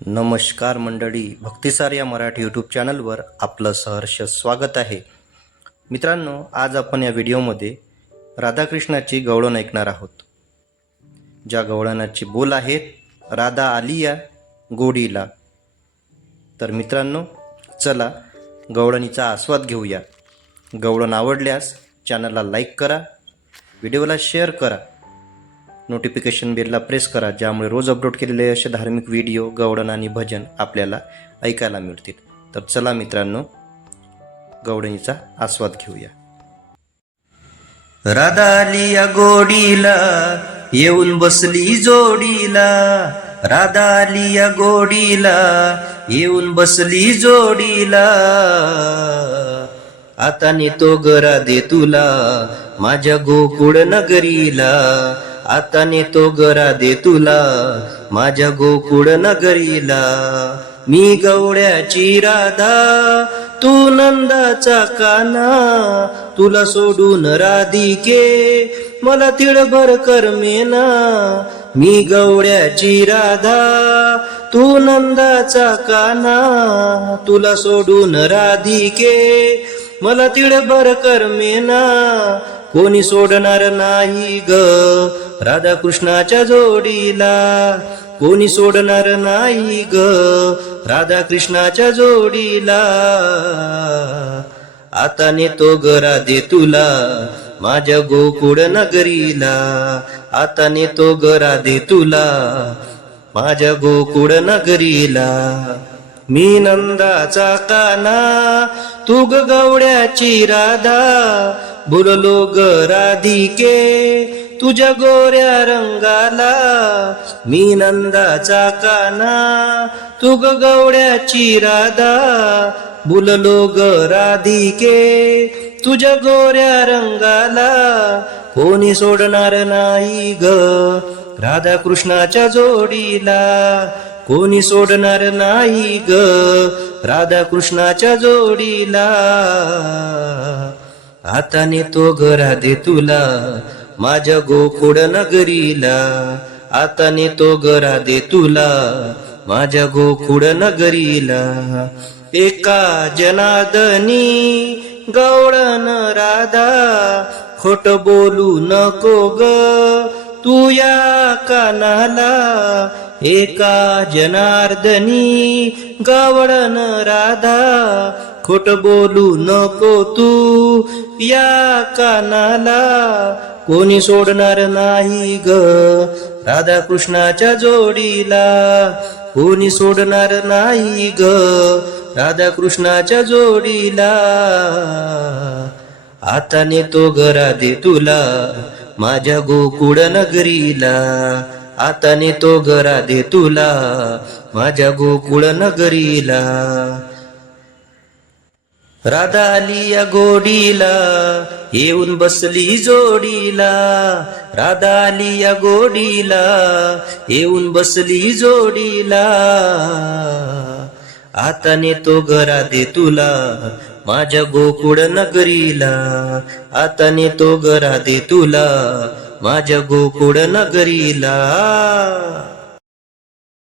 नमस्कार मंडळी भक्तिसार या मराठी यूट्यूब चॅनलवर आपलं सहर्ष स्वागत आहे. मित्रांनो आज आपण या व्हिडिओमध्ये राधाकृष्णाची गवळण ऐकणार आहोत. ज्या गवळणाची बोल आहेत राधा आलिया गोडीला. तर मित्रांनो चला गवळणीचा आस्वाद घेऊया. गवळण आवडल्यास चॅनलला लाईक करा व्हिडिओला शेअर करा. नोटिफिकेशन बेलला प्रेस करा ज्यामुळे रोज अपलोड केलेले असे धार्मिक व्हिडिओ गवडण आणि भजन आपल्याला ऐकायला मिळतील. तर चला मित्रांनो गवडणीचा आस्वाद घेऊया. राधालिया गोडीला येऊन बसली जोडीला. राधा गोडीला येऊन बसली जोडीला. आता नेतो गरा दे तुला माझ्या गोकुळ नगरीला. आता नेतो गरा दे तुला माझ्या गोकुळ नगरीला. मी गवड्याची राधा तू नंदाचा काना. तुला सोडून राधिके मला तिळभर करमेना मी गवड्याची राधा तू नंदाचा काना. तुला सोडून राधिके मला तिळभर करमेना कोणी सोडणार नाही ग? राधाकृष्णाच्या जोडीला. कोणी सोडणार नाही ग? राधाकृष्णाच्या जोडीला. आता नेतो गरा दे तुला माझ्या गोकुळ नगरीला. आता नेतो गरा दे तुला माझ्या गोकुळ नगरीला. मी नंदाचा काना तू ग गवड्याची राधा बोललो ग राधिके तुझ्या गोऱ्या रंगाला. मी नंदाचा काना तू गवड्याची राधा बोललो ग राधिके तुझ्या गोऱ्या रंगाला. कोणी सोडणार नाही ग राधा कृष्णाच्या जोडीला. कोणी सोडणार नाही ग? राधा कृष्णाच्या जोडीला. आता नेतो घरा दे तुला माझ्या गोकुळ नगरीला. आता नेतो घरा दे तुला माझ्या गोकुळ नगरीला. एका जनादनी गवळण राधा खोट बोलू नको ग. तू या कानाला एका जनार्दनी गवळण राधा खोट बोलू नको तू. या कानाला कोणी सोडणार नाही ग. राधा कृष्णाच्या जोडीला कोणी सोडणार नाही ग. राधा कृष्णाच्या जोडीला. आता नेतो घरा दे तुला. माझ्या गोकुळ नगरीला. आता नेतो घरा दे तुला. माझ्या गोकुळ नगरीला. राधा आली या गोडीला. येऊन बसली जोडीला. राधा आली या गोडीला. येऊन बसली जोडीला. आता नेतो घरा दे तुला माझ्या गोकुळ नगरीला. आता नेतो घरा दे तुला माझ्या गोकुळ नगरीला.